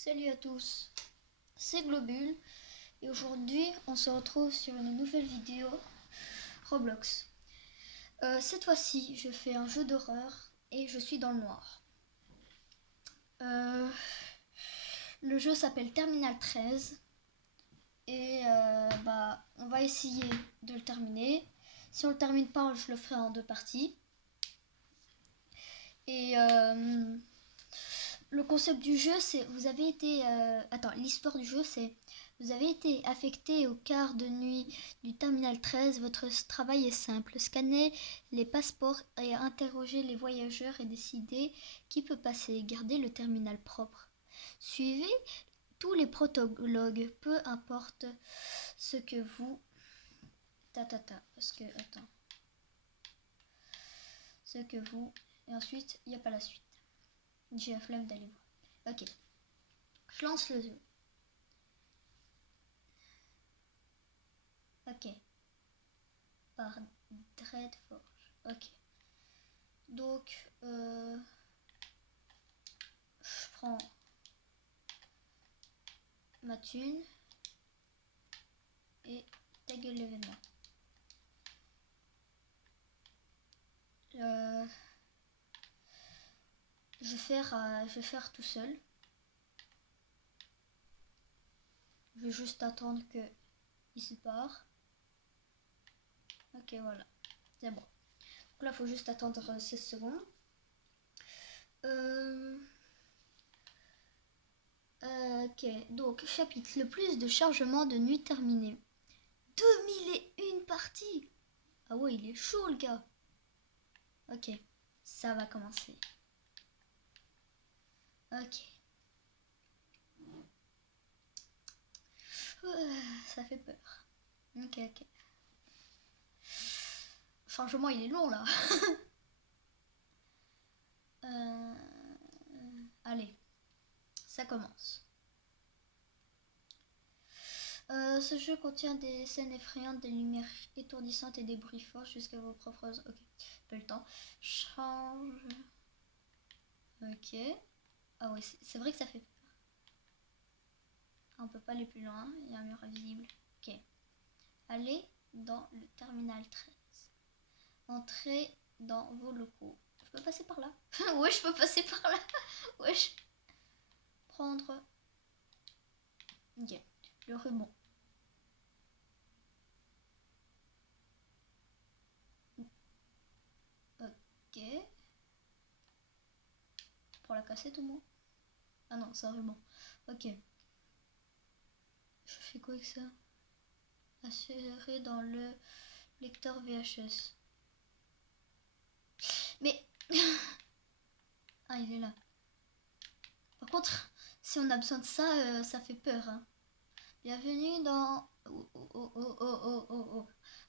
Salut à tous, c'est Globule et aujourd'hui on se retrouve sur une nouvelle vidéo Roblox. Cette fois-ci je fais un jeu d'horreur et je suis dans le noir. Le jeu s'appelle Terminal 13 et on va essayer de le terminer. Si on le termine pas, je le ferai en 2 parties. Et le concept du jeu, c'est vous avez été l'histoire du jeu, c'est vous avez été affecté au quart de nuit du terminal 13. Votre travail est simple: scanner les passeports et interroger les voyageurs et décider qui peut passer. Gardez le terminal propre. Suivez tous les protologues, peu importe ce que vous ce que vous et ensuite il n'y a pas la suite. J'ai la flemme d'aller voir. Ok. Je lance le jeu. Ok. Par Dreadforge. Ok. Donc, je prends ma thune et ta gueule l'événement. Je vais faire tout seul. Je vais juste attendre que il se barre. Ok, voilà. C'est bon. Donc là, il faut juste attendre 16 secondes. Ok, donc chapitre: le plus de chargement de nuit terminé. 2001 parties. Ah ouais, il est chaud le gars. Ok, ça va commencer. Ok. Ça fait peur. Ok. Le changement, il est long là. Allez, ça commence. Ce jeu contient des scènes effrayantes, des lumières étourdissantes et des bruits forts jusqu'à vos propres... Ok, pas le temps. Change. Ok. Ah ouais, c'est vrai que ça fait peur. On peut pas aller plus loin, il y a un mur invisible. Ok. Allez dans le terminal 13. Entrez dans vos locaux. Je peux passer par là? Ouais, je peux passer par là. Wesh. Prendre... Ok. Le ruban. Ok. Pour la cassette au moins. Ah non, c'est un ruban. Ok. Je fais quoi avec ça? Insérer dans le lecteur VHS. Mais... ah, il est là. Par contre, si on a besoin de ça, ça fait peur. Hein. Bienvenue dans...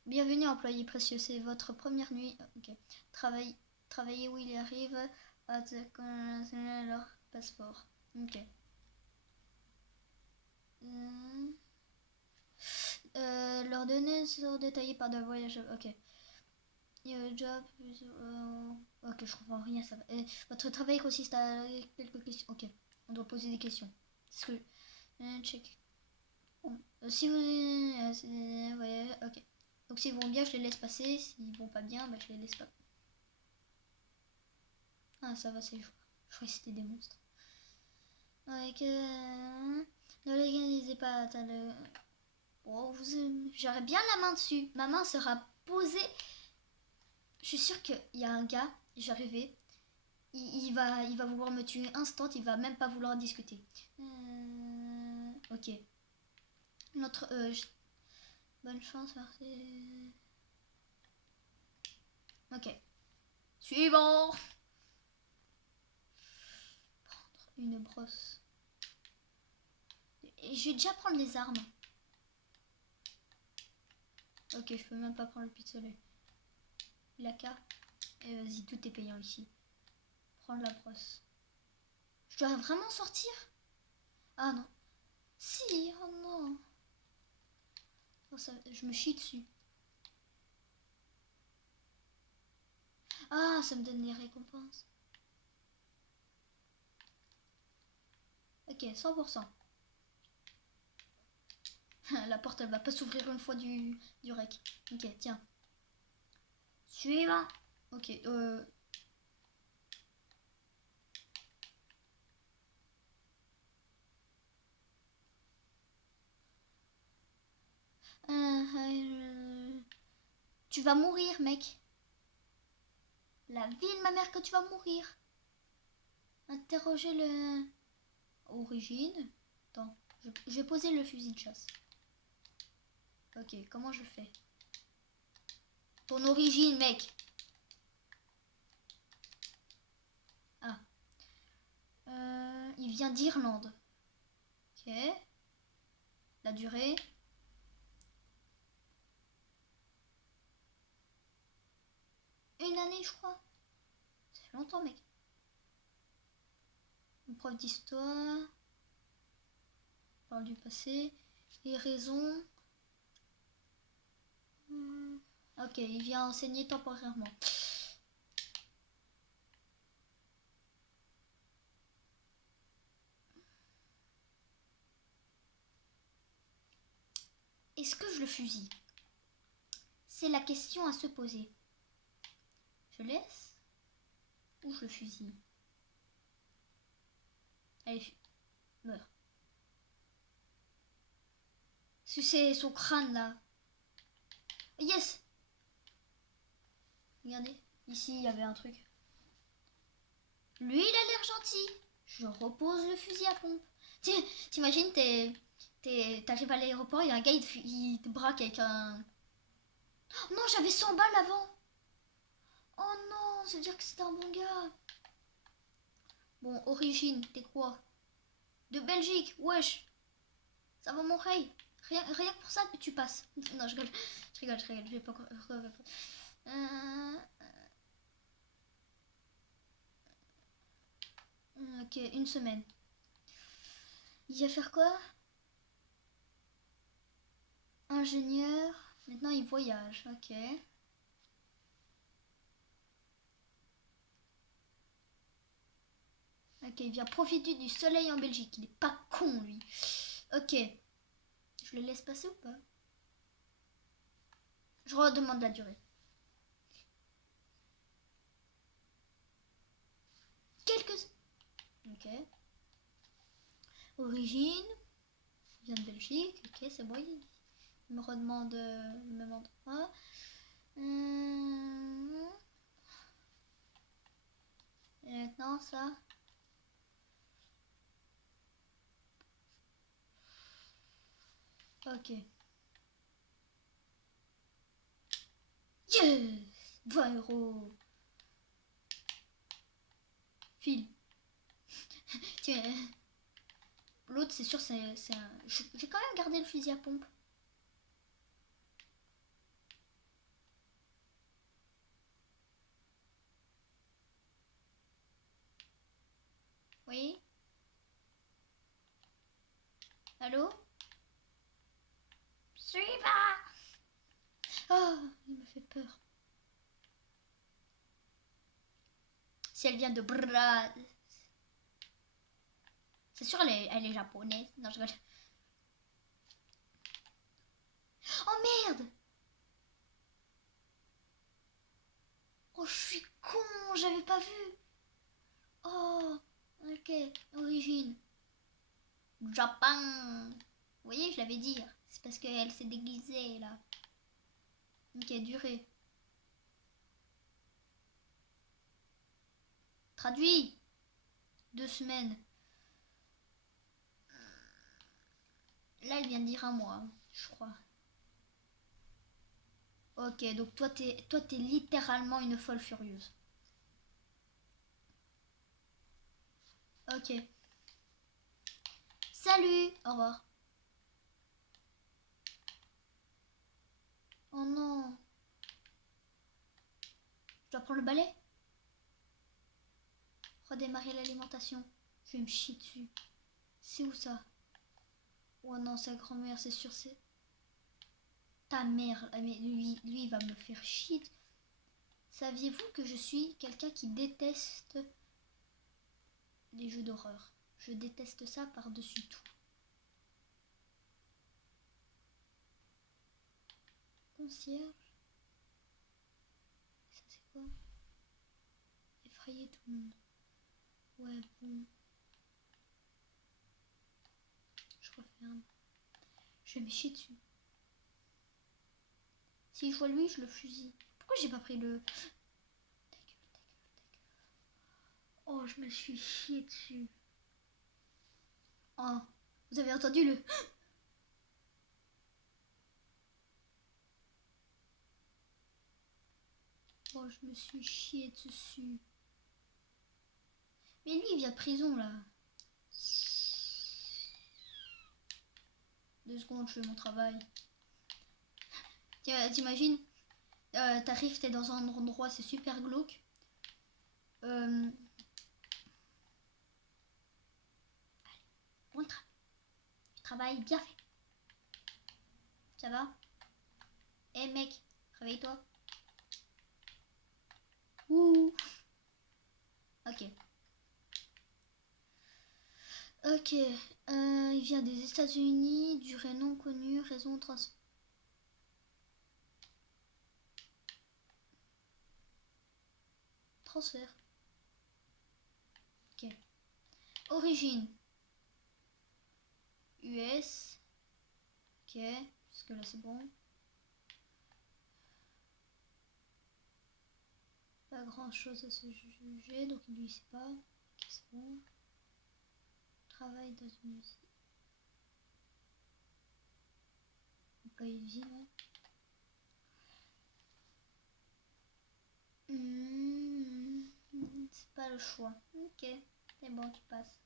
Bienvenue employé précieux, c'est votre première nuit. Ok. Travaillez où il arrive à leur passeport. Ok. Leurs données sont détaillées par des voyageurs. Ok. Job. Ok, je comprends rien. Ça va. Votre travail consiste à quelques questions. Ok. On doit poser des questions. C'est ce que... check. Si vous... ouais, ok. Donc s'ils vont bien, je les laisse passer. S'ils vont pas bien, bah, je les laisse pas. Ah, ça va, c'est joueur. Je croyais que c'était des monstres. Ouais, que... ne l'organisez pas. Oh, j'aurais bien la main dessus. Ma main sera posée. Je suis sûre qu'il y a un gars, j'arrivais. Il va vouloir me tuer instant. Il va même pas vouloir discuter. Ok. Bonne chance, merci. Ok. Suivant. Prendre une brosse. Et je vais déjà prendre les armes. Ok, je peux même pas prendre le pistolet. La carte. Et vas-y, tout est payant ici. Prendre la brosse. Je dois vraiment sortir? Ah non. Si, oh non. Oh, ça, je me chie dessus. Ah, ça me donne les récompenses. Ok. Ok, 100%. La porte, elle va pas s'ouvrir une fois du rec. Ok, tiens. Suivant. Ok, Tu vas mourir, mec. La vie de ma mère que tu vas mourir. Interroger le... Origine. Attends, je vais poser le fusil de chasse. Ok, comment je fais? Ton origine, mec. Ah. Il vient d'Irlande. Ok. La durée. Une année, je crois. Ça fait longtemps, mec. Une prof d'histoire. Parle du passé. Et raison. Ok, il vient enseigner temporairement. Est-ce que je le fusille? C'est la question à se poser. Je laisse ou je le fusille? Allez, meurs. C'est son crâne là. Yes! Regardez, ici il y avait un truc. Lui il a l'air gentil. Je repose le fusil à pompe. Tiens, t'imagines, t'arrives à l'aéroport, il y a un gars, il te braque avec un... Oh non, j'avais 100 balles avant. Oh non, ça veut dire que c'était un bon gars. Bon, origine, t'es quoi? De Belgique, wesh. Ça va mon rey. Rien que pour ça, tu passes. Non, je rigole. Je vais pas... Ok, une semaine. Il va faire quoi? Ingénieur. Maintenant, il voyage. Ok. Ok, il vient profiter du soleil en Belgique. Il est pas con, lui. Ok. Je le laisse passer ou pas? Je redemande la durée. Quelques... Ok. Origine. Il vient de Belgique. Ok, c'est bon. Il me redemande le même endroit. Et maintenant, ça. Ok. Yes! 20 euros. File. Tiens. L'autre, c'est sûr, c'est un... Je vais quand même garder le fusil à pompe. Oui? Allô? Suivant! Oh, il me fait peur. Si elle vient de Bra... C'est sûr, elle est japonaise. Non, je rigole. Oh merde! Oh, je suis con, j'avais pas vu. Oh, ok, origine. Japon. Vous voyez, je l'avais dit. C'est parce qu'elle s'est déguisée là. Ok, durée. Traduit. 2 semaines. Là, elle vient de dire un mois, je crois. Ok, donc toi t'es littéralement une folle furieuse. Ok. Salut, au revoir. Oh non. Je dois prendre le balai. Redémarrer l'alimentation. Je vais me chier dessus. C'est où ça? Oh non, sa grand-mère, c'est sûr, c'est... Ta mère. Ah, mais lui, il va me faire chier. Saviez-vous que je suis quelqu'un qui déteste les jeux d'horreur? Je déteste ça par-dessus tout. Concierge. Ça c'est quoi? Effrayer tout le monde. Ouais, bon. Je referme. Je vais me chier dessus. Si je vois lui, je le fusille. Pourquoi j'ai pas pris le... Ta gueule, ta gueule, ta gueule. Oh, je me suis chié dessus. Oh, vous avez entendu le... Oh, je me suis chié dessus. Mais lui, il vient de prison, là. 2 secondes, je fais mon travail. T'imagines, t'arrives, t'es dans un endroit, c'est super glauque. Bon travail bien fait. Ça va? Eh mec, réveille-toi. Ouh. Ok. Ok. Il vient des États-Unis, durée non connue, raison transfert. Ok. Origine. US. Ok. Jusque là c'est bon. Pas grand chose à se juger, donc lui il sait pas. Ok, c'est bon. Travail dans une usine. Employé de vie, ouais. C'est pas le choix. Ok, c'est bon, tu passes.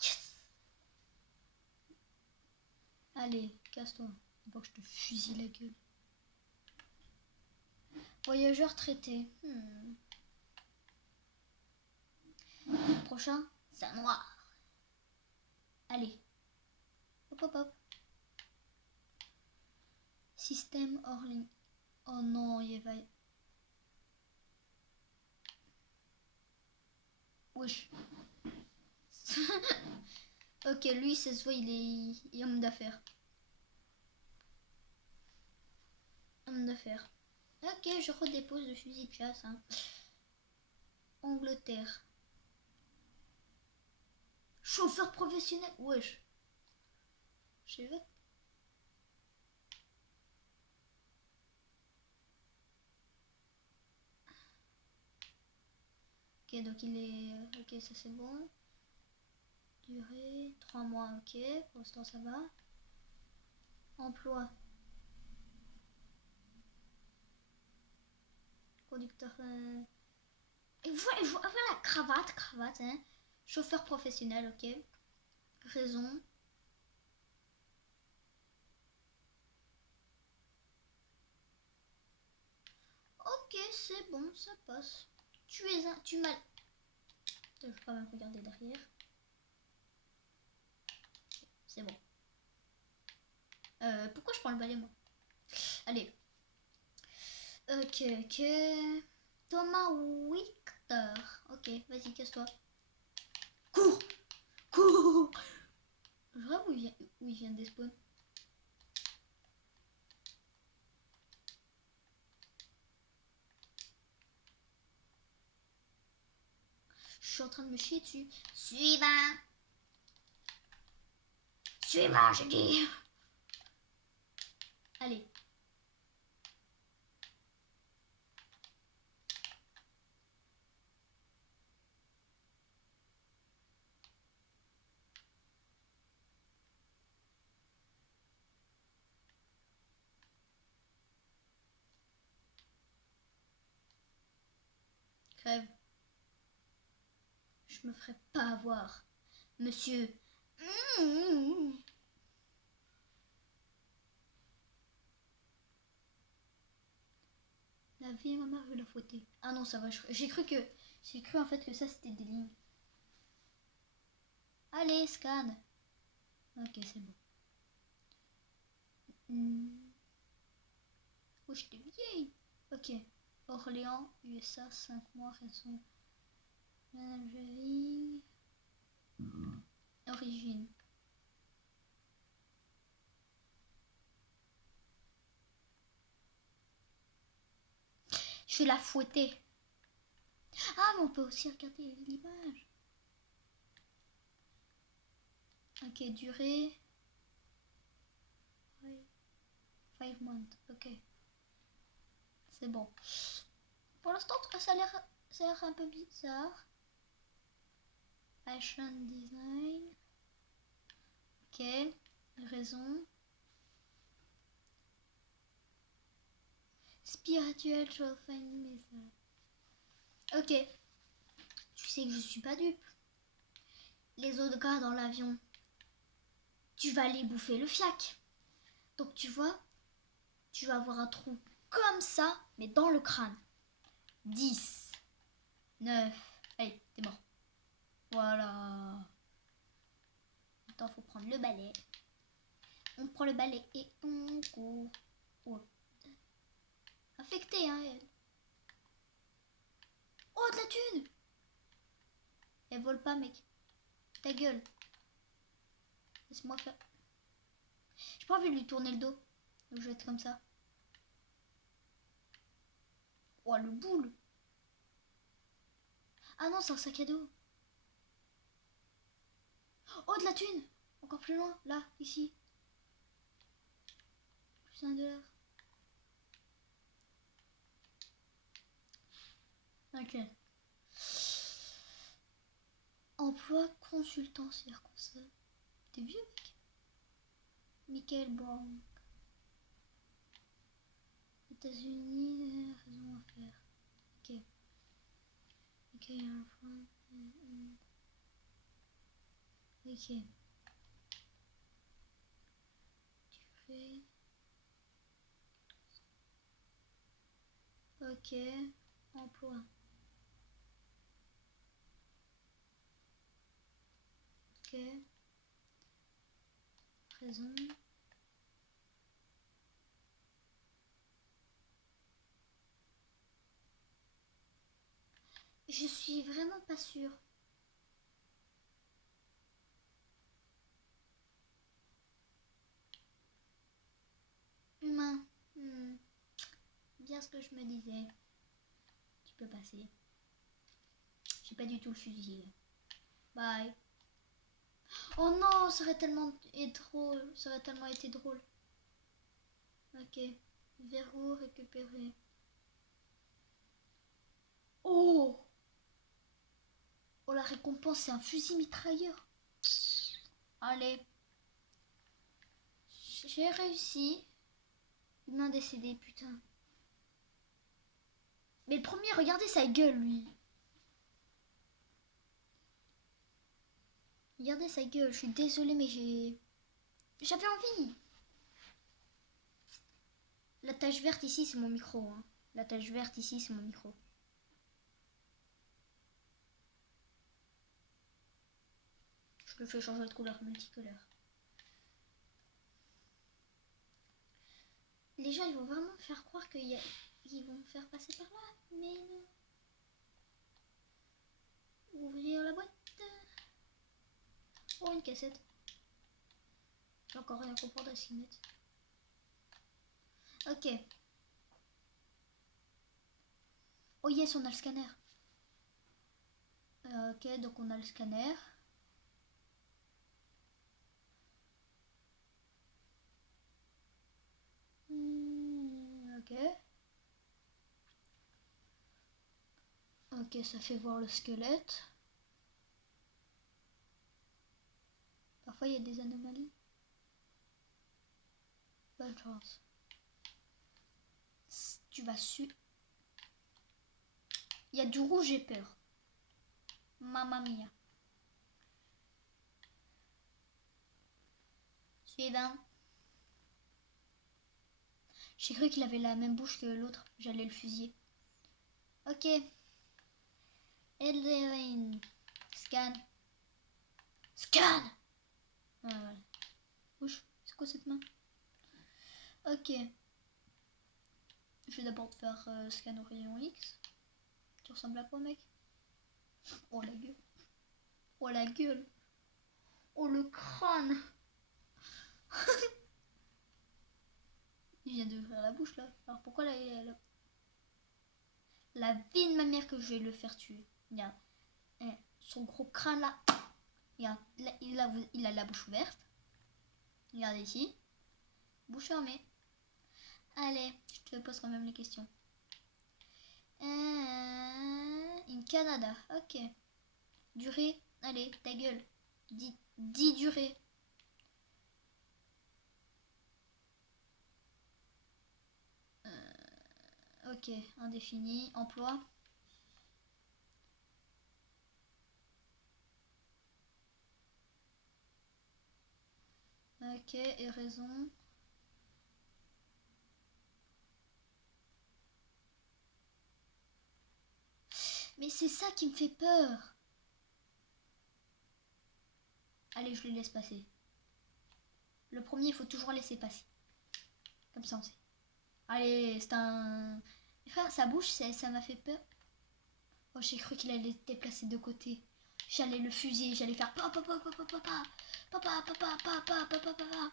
Yes. Allez, casse-toi. Faut pas que je te fusille la gueule. Voyageur traité. Prochain, c'est un noir. Allez. Hop hop hop. Système hors ligne. Oh non, il va... Wesh. Ok, lui, ça se voit, il est homme d'affaires. Homme d'affaires. Ok, je redépose le fusil de chasse. Hein. Angleterre. Chauffeur professionnel. Wesh. Je sais pas. Ok, donc il est... Ok, ça c'est bon. Durée, 3 mois, ok. Pour l'instant, ça va. Emploi. Conducteur... Et voilà, cravate, hein. Chauffeur professionnel, ok. Raison. Ok, c'est bon, ça passe. Tu es un... Tu m'as... Je vais quand même regarder derrière. C'est bon. Pourquoi je prends le balai, moi? Allez. Ok, ok. Thomas Victor. Ok, vas-y, casse-toi. Cours. Cours. Je vois où il vient de despawn. Je suis en train de me chier dessus. Suivant. Suivant, je dis. Allez. Crève. Je me ferai pas avoir. Monsieur. La vie, ma mère veut la fouetter. Ah non, ça va. J'ai cru en fait que ça c'était des lignes. Allez, scan. Ok, c'est bon. Oh, j'étais vieille. Ok. Orléans, USA, 5 mois, raison. Origine. Je vais la fouetter. Ah, mais on peut aussi regarder l'image. Ok, durée. 5 months. Ok. C'est bon. Pour l'instant, ça a l'air un peu bizarre. Fashion design. Ok. Raison. Spiritual find method. Ok. Tu sais que je suis pas dupe. Les autres gars dans l'avion, tu vas aller bouffer le fiac. Donc tu vois, tu vas avoir un trou comme ça, mais dans le crâne. 10, 9, allez, t'es mort. Voilà. Attends, faut prendre le balai. On prend le balai et on court. Oh. Affecté, hein, elle. Oh, de la thune. Elle vole pas, mec. Ta gueule. Laisse-moi faire. J'ai pas envie de lui tourner le dos. Donc je vais être comme ça. Oh, le boule. Ah non, c'est un sac à dos. Oh, de la thune. Encore plus loin, là, ici. Plus $1. Ok. Emploi consultant circoncis. T'es vieux, mec. Michael Brown. États-Unis, raison à faire. Ok. Ok, ok. Durée. Ok. Emploi. Ok. Raison. Je suis vraiment pas sûre. Humain. Bien ce que je me disais. Tu peux passer. J'ai pas du tout le fusil. Bye. Oh non, ça aurait tellement été drôle. Ça aurait tellement été drôle. Ok. Verrou récupéré. Oh! Oh, la récompense, c'est un fusil mitrailleur. Allez. J'ai réussi. Humain décédé, putain. Mais le premier, regardez sa gueule, lui. Regardez sa gueule. Je suis désolée, mais j'avais envie. La tache verte ici, c'est mon micro. Hein. La tache verte ici, c'est mon micro. Je le fais changer de couleur multicolore. Les gens, ils vont vraiment faire croire qu'ils vont me faire passer par là. Mais non. Ouvrir la boîte. Oh, une cassette. J'ai encore rien compris à ce qu'ils mettent. Ok. Oh yes, on a le scanner. Ok, donc on a le scanner. Ok. Ok, ça fait voir le squelette. Parfois il y a des anomalies. Bonne chance. Tu vas su. Il y a du rouge, j'ai peur. Mamma mia. Suivant. J'ai cru qu'il avait la même bouche que l'autre. J'allais le fusiller. Ok. Eldering. Scan. Scan. Voilà. Bouche. C'est quoi cette main? Ok. Je vais d'abord faire scan au rayon X. Tu ressembles à quoi, mec? Oh la gueule. Oh la gueule. Oh le crâne. Il vient d'ouvrir la bouche là. Alors pourquoi la vie de ma mère que je vais le faire tuer. Regarde. Son gros crâne là. Regarde. Là, il a la bouche ouverte. Regardez ici. Bouche fermée. Allez, je te pose quand même les questions. In Canada. Ok. Durée. Allez, ta gueule. Dis durée. Ok, indéfini. Emploi. Ok, et raison. Mais c'est ça qui me fait peur. Allez, je le laisse passer. Le premier, il faut toujours laisser passer. Comme ça, on sait. Allez, c'est un... Frère, sa bouche, ça m'a fait peur. Oh, j'ai cru qu'il allait se déplacer de côté. J'allais le fusiller, j'allais faire papa, papa, papa, papa, papa, papa, papa, papa, papa.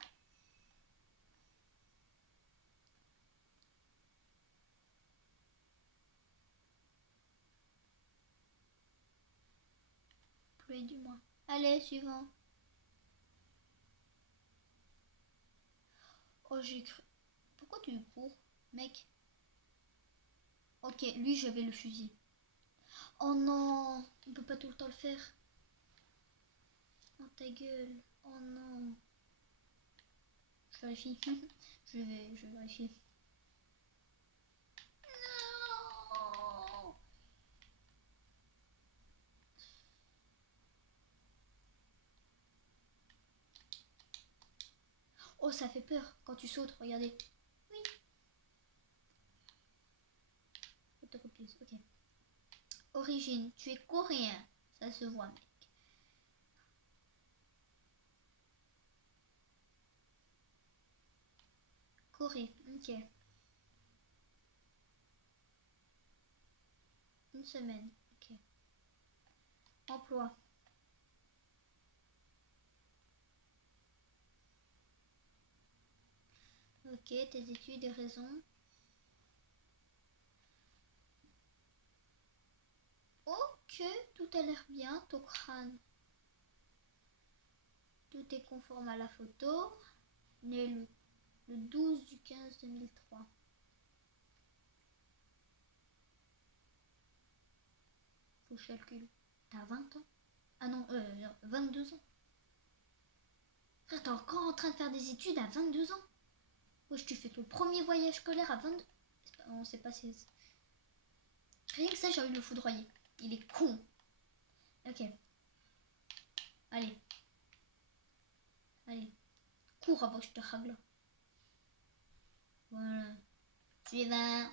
Plus du moins. Allez, suivant. Oh, j'ai cru... Pourquoi tu cours, mec? Ok, lui, je vais le fusiller. Oh non, on peut pas tout le temps le faire. Oh ta gueule. Oh non. Je vérifie. je vais vérifier. Non. Oh, ça fait peur quand tu sautes. Regardez. Oui. Photocopieuse. Ok. Origine. Tu es coréen. Ça se voit, mec. Corée. Ok. Une semaine. Ok. Emploi. Ok. Tes études et raisons. Ok. Tout a l'air bien. Ton crâne. Tout est conforme à la photo. Né le 12 du 15 2003. Faut que je calcule. T'as 20 ans? Ah non, 22 ans. Frère, t'es encore en train de faire des études à 22 ans. Wesh, tu fais ton premier voyage scolaire à 22... On sait pas si... Rien que ça, j'ai envie de le foudroyer. Il est con. Ok. Allez. Allez. Cours avant que je te ragle. Voilà. Suivant.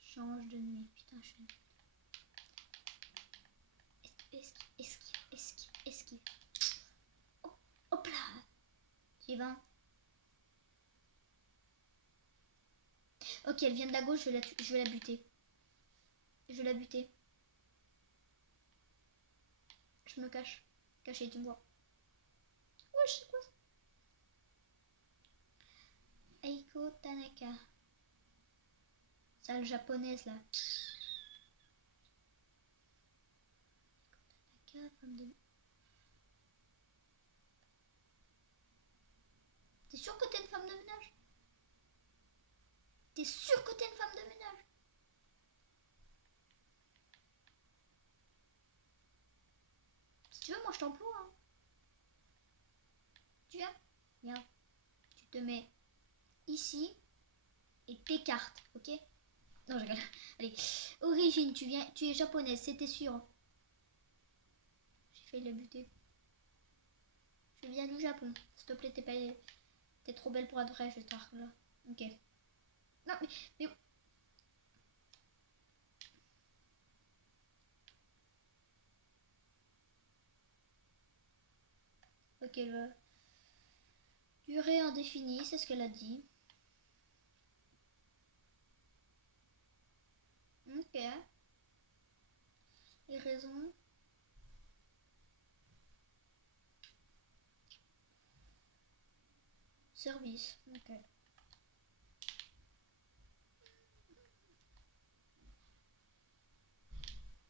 Change de nuit. Putain, je suis... Esquive. Hop, hop là. Suivant. Ok, elle vient de la gauche, je vais la buter. Je vais la buter. Je me cache. Caché, tu me vois. Ouais, je sais quoi ça. Eiko Tanaka. Sale japonaise là. Tanaka, femme de... T'es sûr que t'es une femme de ménage? T'es sûr que t'es une femme de ménage? Si tu veux, moi je t'emploie. Hein. Tu viens? Viens. Tu te mets ici et t'écartes, ok? Non, je rigole. Allez. Origine, tu es japonaise, c'était sûr. J'ai failli la buter. Je viens du Japon. S'il te plaît, t'es trop belle pour être vraie, je te là. Ok. Non, mais... Ok, durée indéfinie, c'est ce qu'elle a dit. Ok. Et raison. Service. Ok.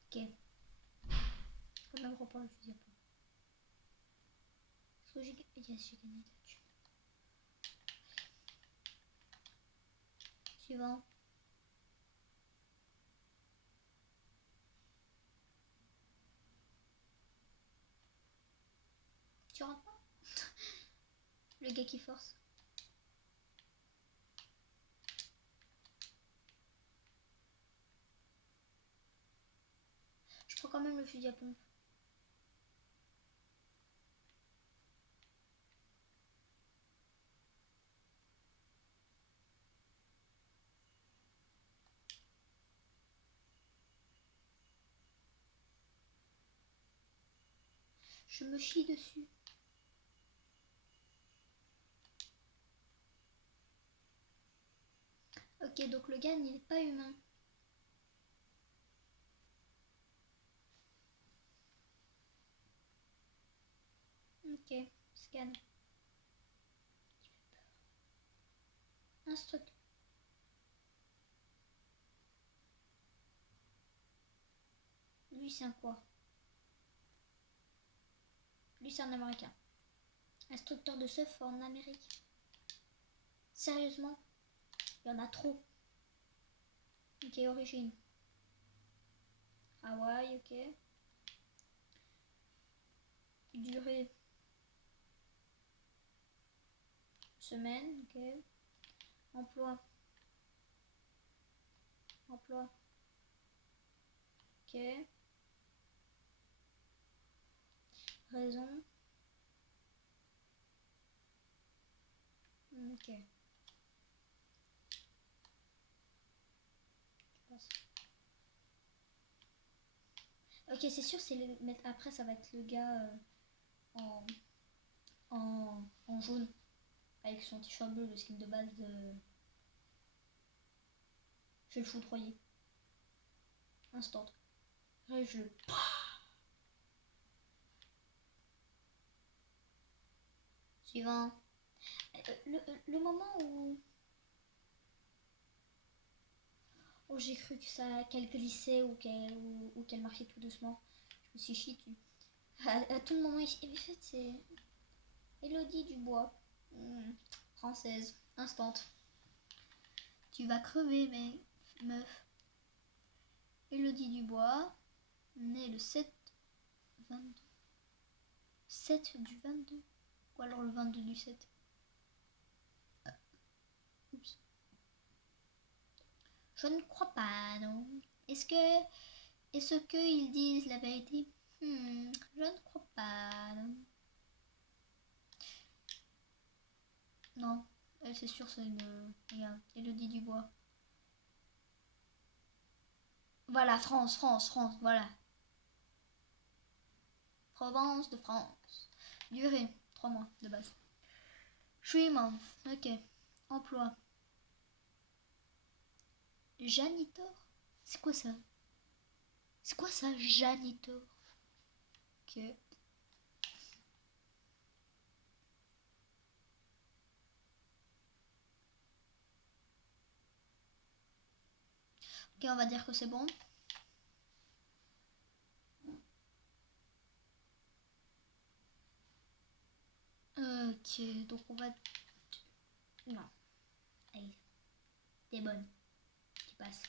Ok. Quand même reprends le fusil à pompe. Est-ce que j'ai gagné là-dessus. Suivant. Tu rentres pas? Le gars qui force. Je prends quand même le fusil à pompe. Je me chie dessus. Ok, donc le gars il n'est pas humain. Ok, scan. Instructeur. Lui c'est un quoi? Lui c'est un américain. Instructeur de surf en Amérique. Sérieusement? Il y en a trop. Ok, origine. Hawaï, ok. Durée. Semaine, ok. Emploi. Emploi. Ok. Raison. Ok. Je passe. Ok, c'est sûr, c'est le mettre après, ça va être le gars en, en jaune avec son t-shirt bleu, le skin de base de. Je vais le foudroyer. Instant. Je le. Suivant. Le moment où j'ai cru que ça qu'elle glissait ou qu'elle marchait tout doucement, je me suis chié dessus. À tout moment, en fait, c'est Elodie Dubois, française, instant. Tu vas crever, mais meuf. Elodie Dubois, née le 7 du 22. Ou alors le 22 du 7. Oups. Je ne crois pas, non. Est-ce qu'ils disent la vérité? Je ne crois pas, non. Non, c'est sûr, c'est une. Regarde, Elodie Dubois. Voilà, France, voilà. Province de France. Durée, 3 mois de base. 3 months, ok. Emploi. Janitor? C'est quoi ça? C'est quoi ça, janitor? Ok. Ok, on va dire que c'est bon. Ok, donc on va. Non. Allez, t'es bonne. Tu passes.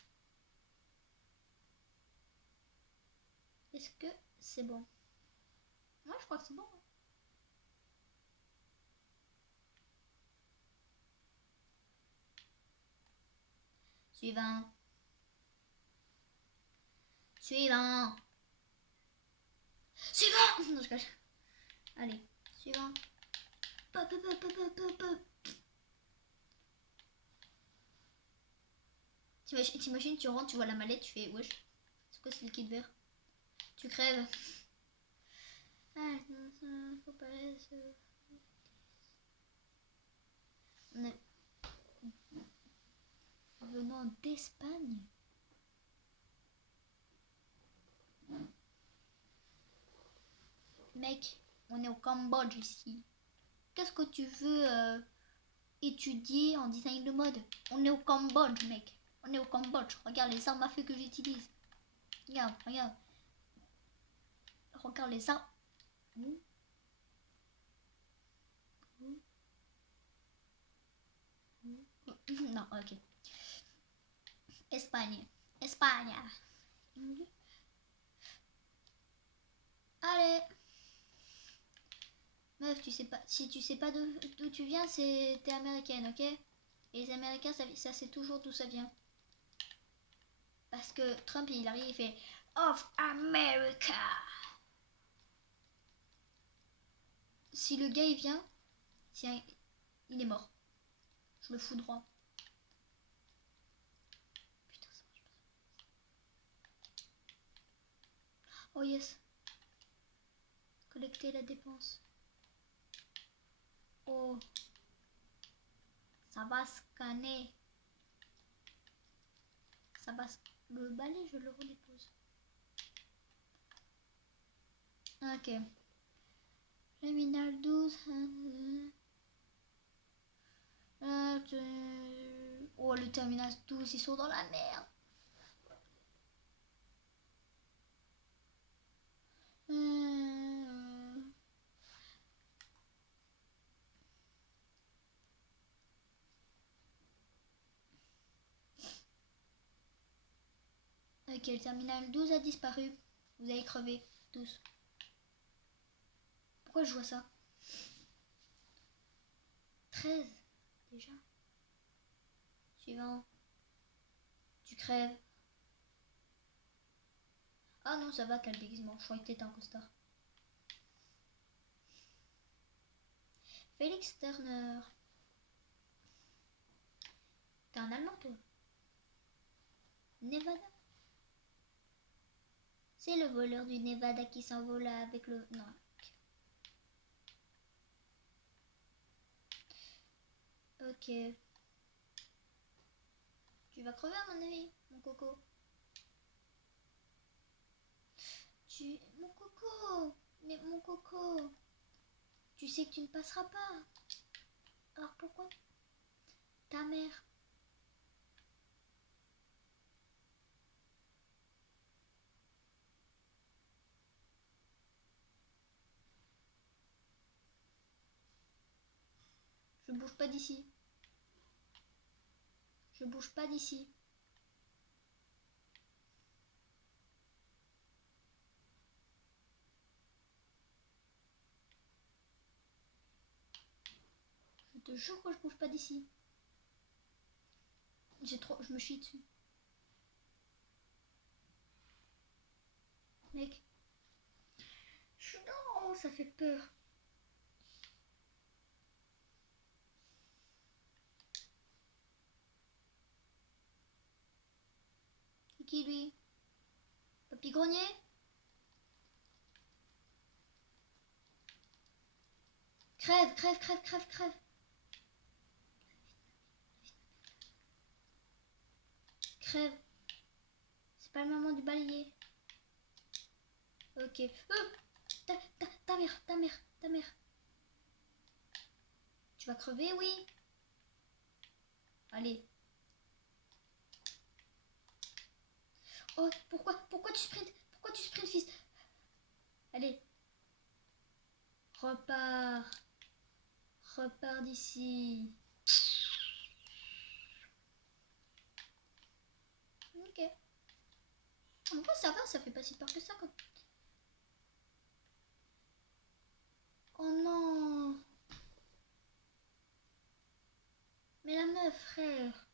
Est-ce que c'est bon? Moi, je crois que c'est bon. Suivant. Suivant. Suivant. Non, je cache. Allez, suivant. Pop, pop, pop, pop, pop, pop. T'imagines, tu rentres, tu vois la mallette, tu fais wesh. C'est quoi ce liquide vert? Tu crèves. Ah, non, faut pas se. On est venant d'Espagne. Mec, on est au Cambodge ici. Qu'est-ce que tu veux étudier en design de mode? On est au Cambodge, mec. On est au Cambodge. Regarde les armes à feu que j'utilise. Regarde, regarde. Regarde les armes. Non, ok. Espagne. Espagne. Allez. Meuf, tu sais pas, si tu sais pas d'où tu viens, t'es américaine, ok? Et les Américains, ça sait toujours d'où ça vient. Parce que Trump, il arrive, il fait Of America. Si le gars, il vient, il est mort. Je le fous droit. Putain, ça marche pas. Oh yes. Collecter la dépense. Oh. Ça va scanner. Ça va. Le balai, je le redépose. Ok. Terminal 12. Oh, le terminal 12, ils sont dans la merde. Ok, le terminal 12 a disparu. Vous avez crevé, tous. Pourquoi je vois ça? 13, déjà. Suivant. Tu crèves. Ah non, ça va, quel déguisement. Je croyais que t'étais un costard. Félix Turner. T'es un Allemand, toi? Nevada. C'est le voleur du Nevada qui s'envola avec le... Non. Ok. Tu vas crever à mon avis, mon coco. Mon coco. Mais mon coco. Tu sais que tu ne passeras pas. Alors pourquoi? Ta mère. Je bouge pas d'ici. Je bouge pas d'ici. Je te jure que je bouge pas d'ici. Je me chie dessus. Mec. Non, ça fait peur. C'est qui lui? Papy Grenier? Crève, crève, crève, crève, crève. Crève. C'est pas le moment du balayer. Ok. Ta mère, ta mère, ta mère. Tu vas crever, oui? Allez. Oh, pourquoi tu sprintes? Pourquoi tu sprintes, fils? Allez. Repars. Repars d'ici. Ok. Pourquoi ça va? Ça fait pas si peur que ça, quand... Oh non. Mais la meuf, frère.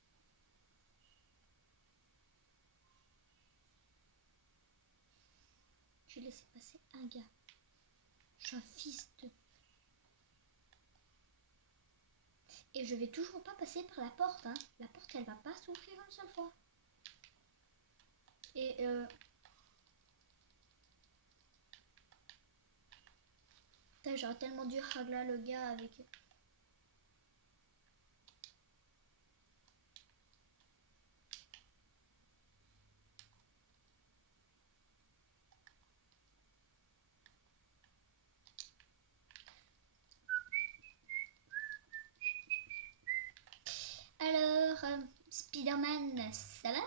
Je vais laisser passer un gars. Je suis un fils de... Et je vais toujours pas passer par la porte, hein. La porte, elle va pas s'ouvrir une seule fois. Et putain, j'aurais tellement dû ragla le gars avec... Spider-Man, ça va?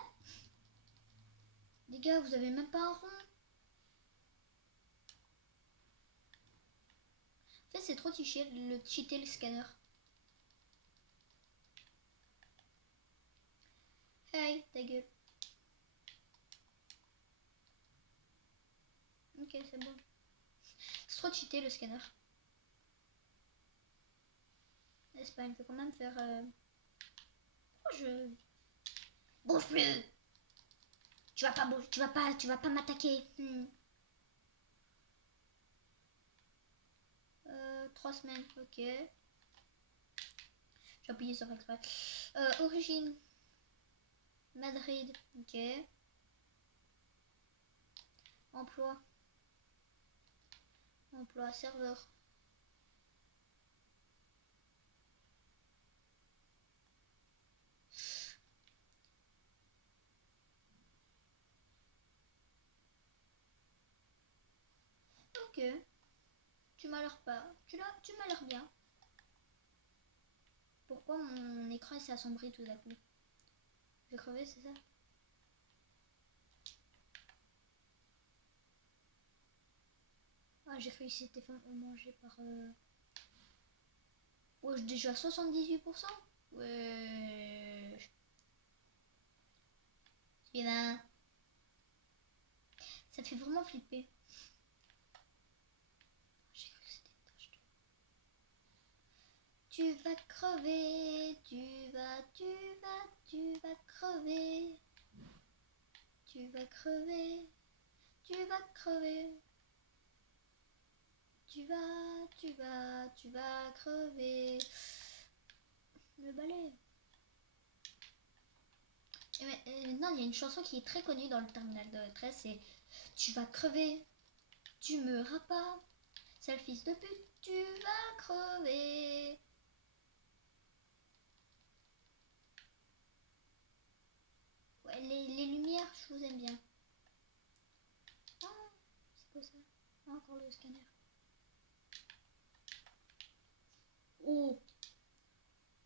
Les gars, vous avez même pas un rond. En fait, c'est trop cheaté le scanner. Hey, ta gueule. Ok, c'est bon. C'est trop cheaté le scanner. Espagne, faut quand même faire... Pourquoi je... Bouge-le. Tu vas pas m'attaquer. 3 semaines, ok. J'ai appuyé sur exprès. Origine. Madrid, ok. Emploi. Emploi, serveur. Ok. Tu m'as l'air pas. Tu m'as l'air bien. Pourquoi mon écran s'est assombri tout d'un coup? Je vais crever, c'est ça? Ah, j'ai failli c'était mangé par... Ouais, déjà 78%. Ouais. Suivant. Ça fait vraiment flipper. J'ai cru que c'était une tâche de... Tu vas crever, tu vas crever. Tu vas crever, tu vas crever. Tu vas crever. Le balai. Et maintenant, il y a une chanson qui est très connue dans le terminal de 13, c'est Tu vas crever, tu meuras pas. Sale fils de pute, tu vas crever. Ouais, les lumières, je vous aime bien. Ah, c'est quoi ça? Ah, encore le scanner. Oh,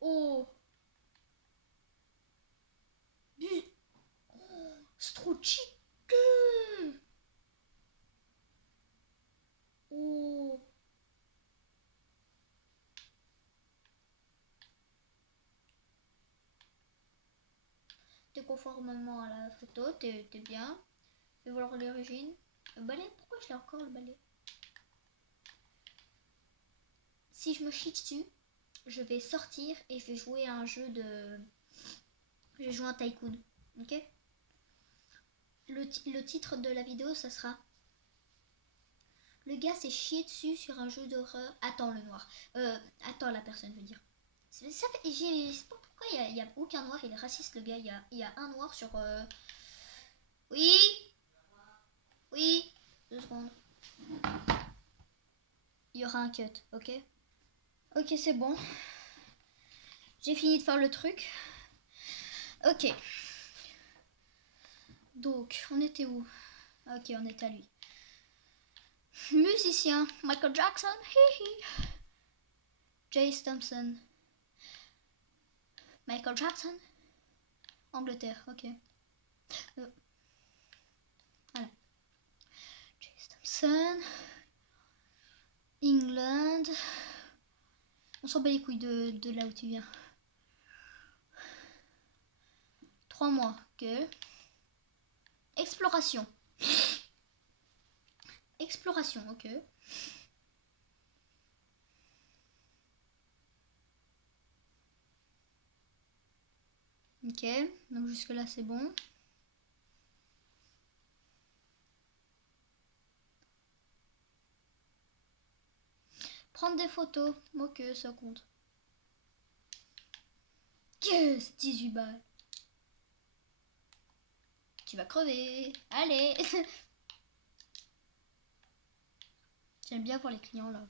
oh, oh, c'est trop cheaté. Oh, t'es conformément à la photo, t'es bien. Fais voir l'origine. Le balai, pourquoi je l'ai encore le balai? Si je me chie dessus, je vais sortir et je vais jouer à un jeu de... Je vais jouer à un tycoon, ok? Le titre de la vidéo, ça sera... Le gars s'est chié dessus sur un jeu d'horreur. Attends le noir. Attends la personne, je veux dire. Ça fait... Je sais pas pourquoi il y a aucun noir, il est raciste le gars. Il y a un noir sur... Oui. Oui. 2 secondes. Il y aura un cut, ok? Ok, c'est bon. J'ai fini de faire le truc. Ok. Donc, on était où? Ok, on est à lui. Musicien, Michael Jackson, hihi. Jace Thompson. Michael Jackson. Angleterre, ok. Voilà. Jace Thompson. England. On s'en bat les couilles de là où tu viens. 3 mois, ok. Exploration. Exploration, ok. Ok, donc jusque là c'est bon. Prendre des photos, ok, ça compte. Yes, 18 balles. Tu vas crever. Allez. J'aime bien pour les clients là.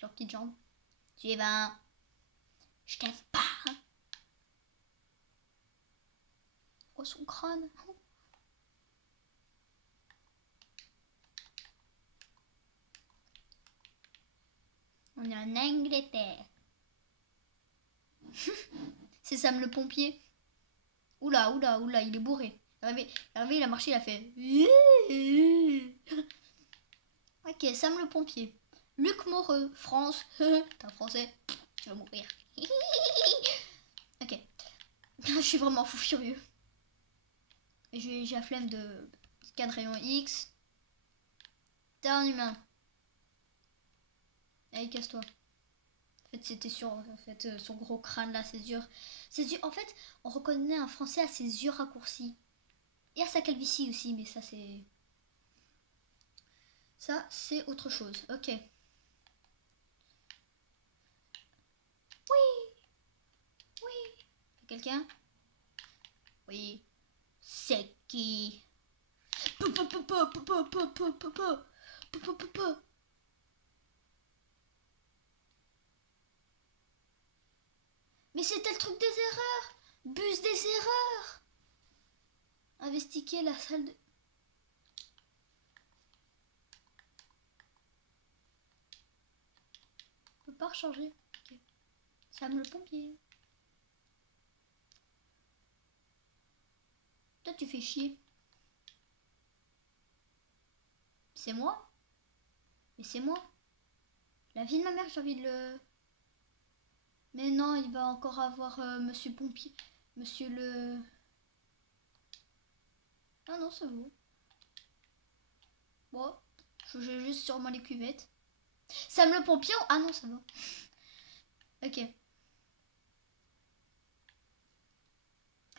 Leurs petites jambes. Tu es ben. Je t'aime pas. Oh son crâne. On est en Angleterre. C'est Sam le pompier. Oula, oula, oula, il est bourré. Il a marché, il a fait. Ok, Sam le pompier. Luc Moreux, France. T'es un français. Tu vas mourir. Ok. Je suis vraiment fou furieux. J'ai la flemme de scan rayon X. T'es un humain. Allez, casse-toi. En fait, c'était sur son gros crâne là, ses yeux. En fait, on reconnaît un français à ses yeux raccourcis. Et à sa calvitie aussi, mais ça c'est. Ça c'est autre chose. Ok. Oui. Oui. Quelqu'un? Oui. C'est qui? Mais c'était le truc des erreurs. Bus des erreurs. Investiguer la salle de... On peut pas recharger. Ok. Sam le pompier. Toi tu fais chier. C'est moi? Mais c'est moi. La vie de ma mère, j'ai envie de le... Mais non, il va encore avoir Monsieur Pompier. Monsieur le... Ah non, c'est bon. Bon, j'ai juste sûrement les cuvettes. Sam le pompier? Ah non, ça va. Ok.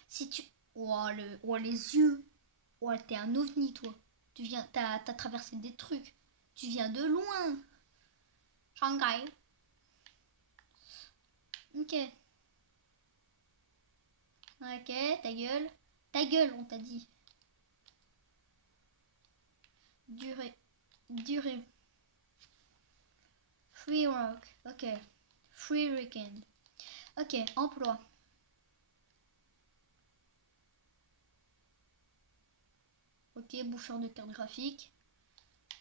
Si tu... Oh, les yeux. Oh, t'es un ovni, toi. T'as traversé des trucs. Tu viens de loin. Shanghai. Ok. Ok, ta gueule. Ta gueule, on t'a dit. Durée. Durée. Free work. Ok. Free weekend. Ok, emploi. Ok, bouffeur de carte graphique.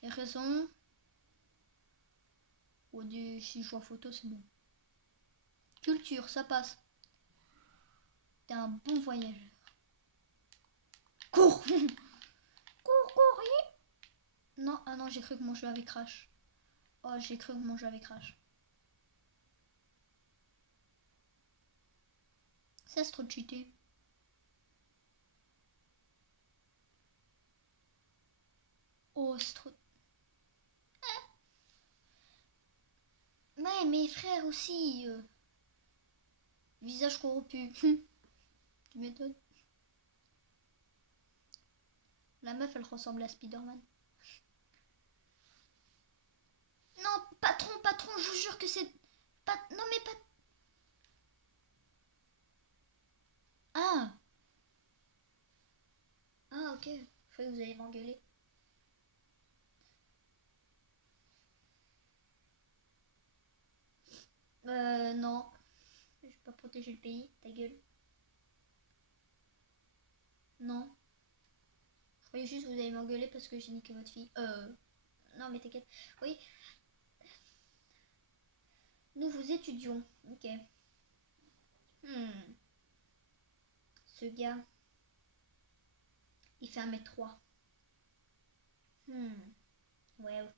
Et raison. Si je vois photo, c'est bon. Culture, ça passe. T'es un bon voyageur. Cours. Cours, Non, ah non, j'ai cru que mon jeu avait crash. Oh, j'ai cru que mon jeu avait crash. Ça, c'est trop cheaté. Oh, c'est trop... Ouais, mes frères aussi. Visage corrompu. Tu m'étonnes. La meuf, elle ressemble à Spider-Man. Non, patron, je vous jure que c'est... Non, mais pas... Ah. Ah, ok. Je croyais que vous allez m'engueuler. Non. Je vais pas protéger le pays, ta gueule. Non. Je croyais juste que vous allez m'engueuler parce que j'ai niqué votre fille. Non, mais t'inquiète. Oui. Nous vous étudions. Ok. Ce gars, il fait 1m3. Ouais.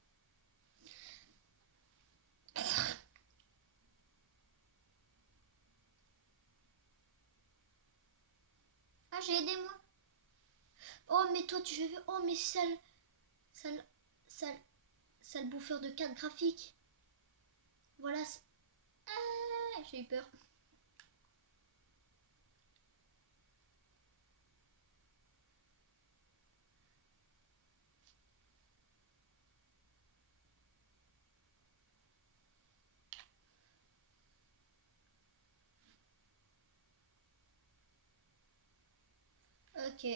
Ah, j'ai aidé moi. Oh, mais toi, tu veux... Oh, mais sale, sale, sale bouffeur de carte graphique. Voilà. Ah, j'ai eu peur. Ok.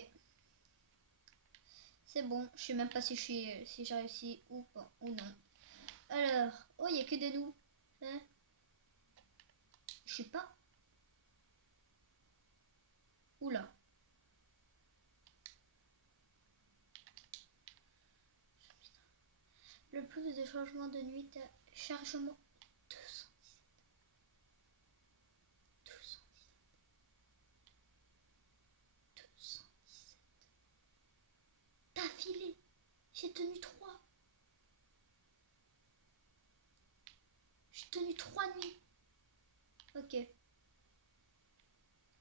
C'est bon. Je sais même pas si j'ai réussi ou non. Alors. Oh, il n'y a que des loups. Hein? Je sais pas. Oula. Le plus de changements de nuit à chargement 217. J'ai tenu 3. J'ai tenu 3 nuits. Ok.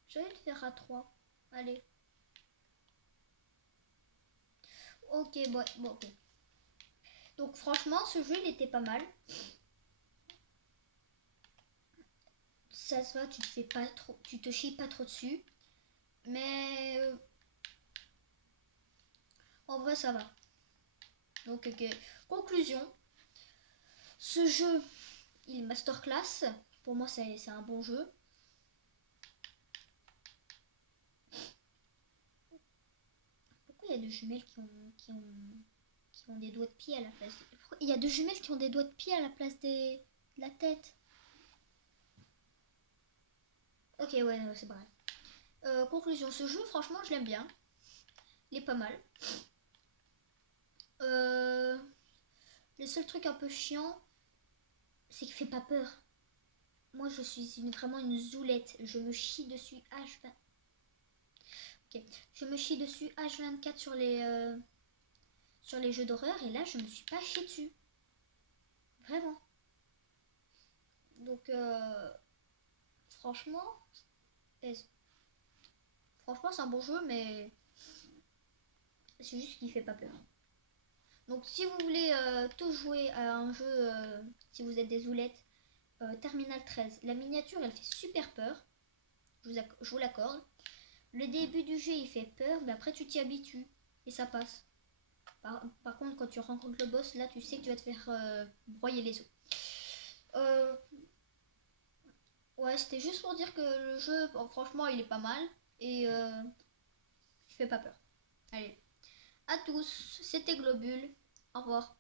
Je vais le faire à 3. Allez. Ok, bon, ok. Donc franchement, ce jeu, il était pas mal. Ça se va, tu te fais pas trop, tu te chies pas trop dessus. Mais en vrai, ça va. Donc, ok. Conclusion. Ce jeu, il est masterclass. Pour moi, c'est un bon jeu. Pourquoi il y a deux jumelles qui ont des doigts de pied à la place Pourquoi il y a deux jumelles qui ont des doigts de pied à la place de la tête. Ok, ouais, c'est pas grave. Conclusion, ce jeu, franchement, je l'aime bien. Il est pas mal. Le seul truc un peu chiant, c'est qu'il fait pas peur. Moi, je suis vraiment une zoulette. Je me chie dessus H20. Ok. Je me chie dessus H24 sur les jeux d'horreur et là, je me suis pas chié dessus. Vraiment. Donc, franchement, franchement, c'est un bon jeu, mais c'est juste qu'il fait pas peur. Donc, si vous voulez tous jouer à un jeu, si vous êtes des zoulettes, Terminal 13, la miniature, elle fait super peur. Je vous l'accorde. Le début du jeu, il fait peur, mais après, tu t'y habitues et ça passe. Par contre, quand tu rencontres le boss, là, tu sais que tu vas te faire broyer les os. Ouais, c'était juste pour dire que le jeu, bon, franchement, il est pas mal et il fait pas peur. Allez, à tous, c'était Globule. Au revoir.